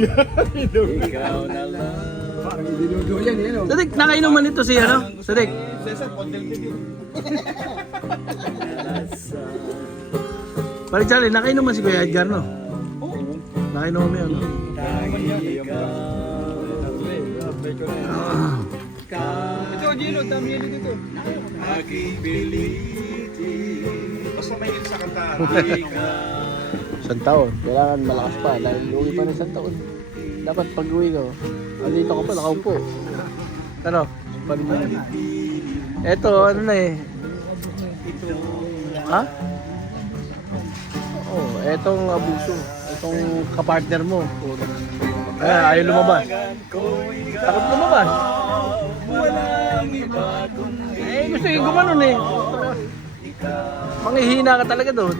Ikaw na lang. Parang dinudo yan, yan o. Sadik, nakainuman ito si ano? Sadik. Cesar, Pondel TV. Balik Charlie, nakainuman si Kuya Edgar, no? Oo. Nakainuman yun, no? Ito, Gino, dami yan dito. Aking bilitin. Basta may sa kantahan. Isang taon. Kailangan malakas pa dahil uwi pa ng isang taon. Dapat pag uwi ko, andito ka pa, nakaupo. Ano? Palimang. Eto, ano na eh. Ha? Oh, etong abuso. Etong kapartner mo. Ayaw lumabas. Takot lumabas. Eh, gusto yung gumanon eh. Manghihina ka talaga doon.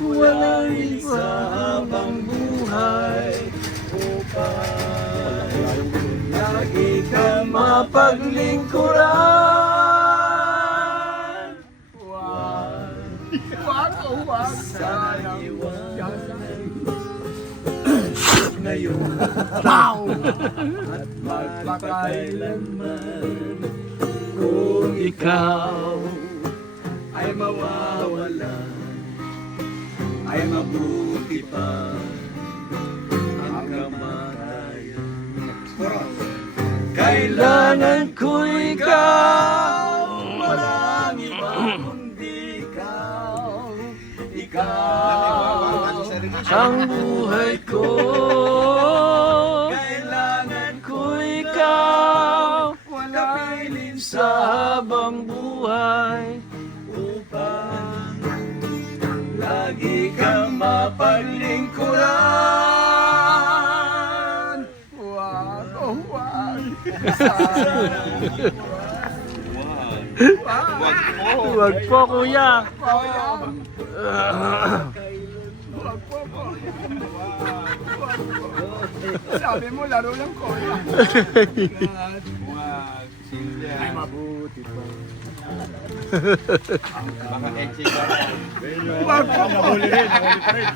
Walang isa habang buhay upang lagi kang mapaglingkuran. Wag sana. Ngayon Wow! at magpakailanman kung ikaw ay mawawalan, ay mabuti pa ang kamatayan. Kailangan ko ikaw, walang iba kundi ikaw. Ikaw Ang buhay ko. kailangan ko Ikaw kapiling sa habang buhay. upang lagi kang mapaglingkuran. Wag, oh wag. Huwag po, kuya. Wag po po. Sabi mo, laro lang ko. Wag, Silvia. Ay, mabuti po. Baka etching ka. Wag po po. Nahuli rin, nahuli pa rin.